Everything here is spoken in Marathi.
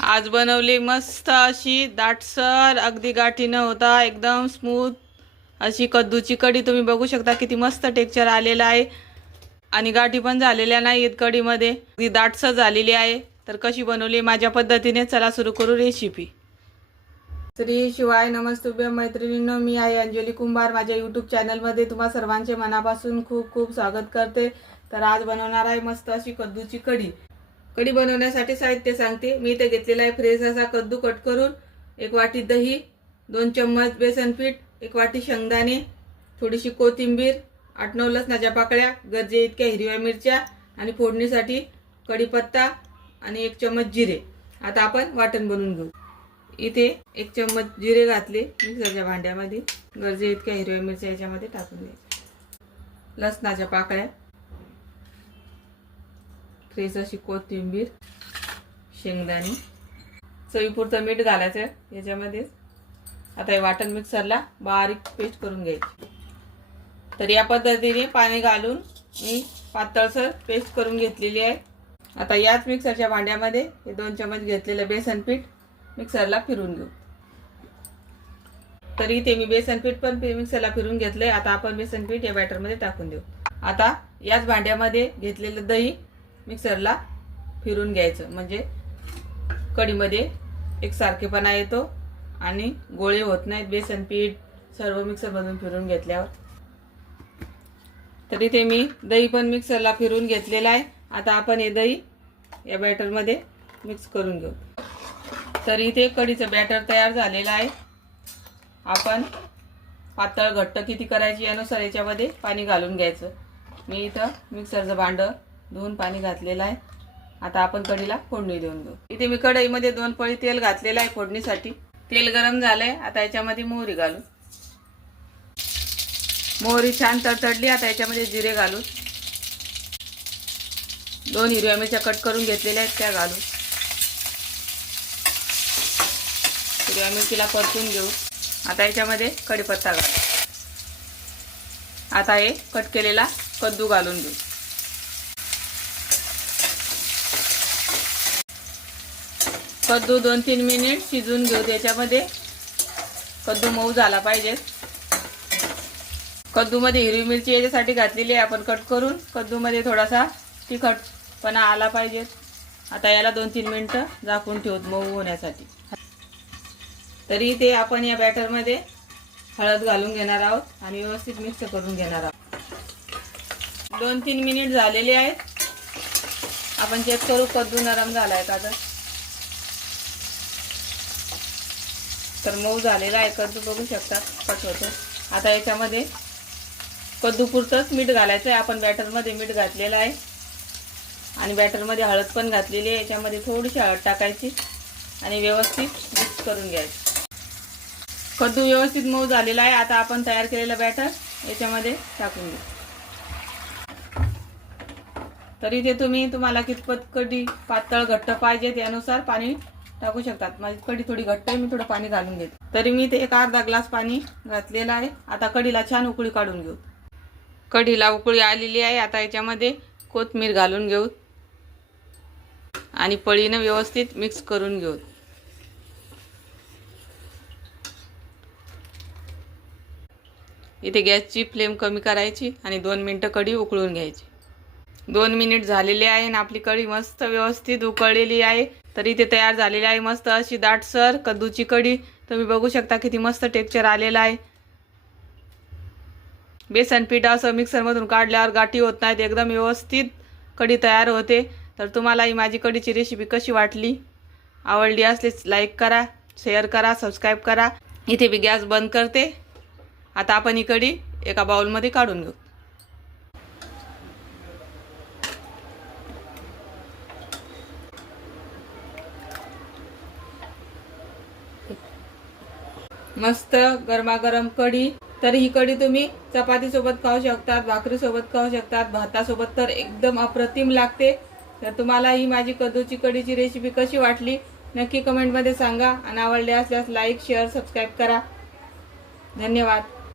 आज बनवली मस्त अशी दाटसर, अगदी गाठी न होता एकदम स्मूथ अशी कद्दूची कढी। तुम्ही बघू शकता किती मस्त टेक्स्चर आलेला आहे आणि गाठी पण झालेल्या नाहीत कढीमध्ये, अगदी दाटसर झालेली आहे। तर कशी बनवली माझ्या पद्धतीने, चला सुरू करू रेसिपी। श्री शिवाय नमस्तुभ्यं मैत्रिणींनो, मी आहे अंजली कुंभार। माझ्या यूट्यूब चॅनलमध्ये तुम्हा सर्वांचे मनापासून खूप खूप स्वागत करते। तर आज बनवणार आहे मस्त अशी कद्दूची कढी। कढी बनवण्यासाठी साहित्य सांगते। मी इथे घेतलेला आहे फ्रेश असा कद्दू कट करून, 1 वाटी दही, 2 चम्मच बेसन पीठ, 1 वाटी शेंगदाणे, थोडीशी कोथिंबीर, 8-9 लसणाच्या पाकळ्या, गरजे इतक्या हिरव्या मिरच्या आणि फोडणीसाठी कढीपत्ता आणि 1 चम्मच जिरे। आता आपण वाटण बनवून घेऊ। इथे 1 चम्मच जिरे घातले मिक्सरच्या भांड्यामध्ये, गरजे इतक्या हिरव्या मिरच्या याच्यामध्ये टाकून द्यायच्या, लसणाच्या पाकळ्या, फ्रेश अशी कोथिंबीर, शेंगदाणे, चवीपुरतं मीठ घालायचं याच्यामध्ये। आता हे वाटण मिक्सरला बारीक पेस्ट करून घ्यायची। तर या पद्धतीने पाणी घालून मी पातळसर पेस्ट करून घेतलेली आहे। आता याच मिक्सरच्या भांड्यामध्ये हे 2 चम्मच घेतलेलं बेसन पीठ मिक्सरला फिरून घेऊ। तर इथे मी बेसन पीठ पण मिक्सरला फिरून घेतलंय। आता आपण बेसन पीठ या बॅटरमध्ये टाकून देऊ। आता याच भांड्यामध्ये घेतलेलं दही मिक्सरला फिरून घ्यायचं, म्हणजे कढीमध्ये एकसारखेपणा येतो आणि गोळे होत नाहीत। बेसन पीठ सर्व मिक्सरमधून फिरून घेतल्यावर। तर इथे मी दही पण मिक्सरला फिरून घेतलेलं आहे। आता आपण हे दही या बॅटरमध्ये मिक्स करून घेऊ। तर इथे कढीचं बॅटर तयार झालेलं आहे। आपण पातळ घट्ट किती करायची यानुसार याच्यामध्ये पाणी घालून घ्यायचं। मी इथं मिक्सरचं भांडं धुवून पाणी घातलेलं आहे। आता आपण कढीला फोडणी देऊन घेऊ। इथे मी कढईमध्ये 2 पळी तेल घातलेलं आहे फोडणीसाठी। तेल गरम झालंय, आता याच्यामध्ये मोहरी घालू। मोहरी छान तडतडली, आता याच्यामध्ये जिरे घालू। 2 हिरव्या मिरच्या कट करून घेतलेल्या आहेत त्या घालू। हिरव्या मिरचीला परतून घेऊ। आता याच्यामध्ये कढीपत्ता घालू। आता हे कट केलेला कद्दू घालून घेऊ। कद्दू 2-3 मिनिट शिजून घेऊ। त्याच्यामध्ये कद्दू मऊ झाला पाहिजे। कद्दूमध्ये हिरवी मिरची याच्यासाठी घातलेली आहे आपण कट करून, कद्दूमध्ये थोडासा तिखटपणा आला पाहिजे। आता याला 2-3 मिनिटं झाकून ठेवू मऊ होण्यासाठी। तरी ते आपण या बॅटरमध्ये हळद घालून घेणार आहोत आणि व्यवस्थित मिक्स करून घेणार आहोत। 2-3 मिनिट झालेले आहेत। आपण चेक करू कद्दू नरम झालाय का तर मऊ झालेला आहे कद्दू, बघू शकता कट होतो। आता याच्यामध्ये कद्दू पुरतंच मीठ घालायचं आहे। आपण बॅटरमध्ये मीठ घातलेलं आहे आणि बॅटरमध्ये हळद पण घातलेली आहे। याच्यामध्ये थोडीशी हळद टाकायची आणि व्यवस्थित मिक्स करून घ्यायचं। कद्दू व्यवस्थित मऊ झालेला आहे। आता आपण तयार केलेलं बॅटर याच्यामध्ये टाकून घेऊ। तर इथे तुम्हाला कितपत कढी पातळ घट्ट पाहिजे त्यानुसार पाणी टाकू शकतात। माझी कढी थोडी घट्ट आहे, मी थोडं पाणी घालून घेते। तरी मी ते 1 अर्धा ग्लास पाणी घातलेलं आहे। आता कढीला छान उकळी काढून घेऊ। कढीला उकळी आलेली आहे। आता याच्यामध्ये कोथिंबीर घालून घेऊ आणि पळीने व्यवस्थित मिक्स करून घेऊ। इथे गॅसची फ्लेम कमी करायची आणि 2 मिनिटं कढी उकळून घ्यायची। 2 मिनिट झालेले आहे आणि आपली कढी मस्त व्यवस्थित उकळलेली आहे। तर इथे तयार झालेली आहे मस्त अशी दाटसर कद्दूची कढी। तुम्ही बघू शकता किती मस्त टेक्स्चर आलेलं आहे। बेसन पीठ असं मिक्सरमधून काढल्यावर गाठी होत नाहीत, एकदम व्यवस्थित कढी तयार होते। तर तुम्हाला ही माझी कढीची रेसिपी कशी वाटली, आवडली असल्यास लाईक करा, शेअर करा, सबस्क्राईब करा। इथे मी गॅस बंद करते। आता आपण ही कढी एका बाउलमध्ये काढून घेऊ। मस्त गरमागरम कढी। तर ही कढी तुम्ही चपाती सोबत खाऊ शकतात, भाकरी सोबत खाऊ शकतात, भातासोबत तर एकदम अप्रतिम लागते। तर तुम्हाला ही माझी कद्दूची कढीची रेसिपी कशी वाटली नक्की कमेंटमध्ये सांगा आणि आवडली असल्यास लाईक, शेअर, सबस्क्राईब करा। धन्यवाद।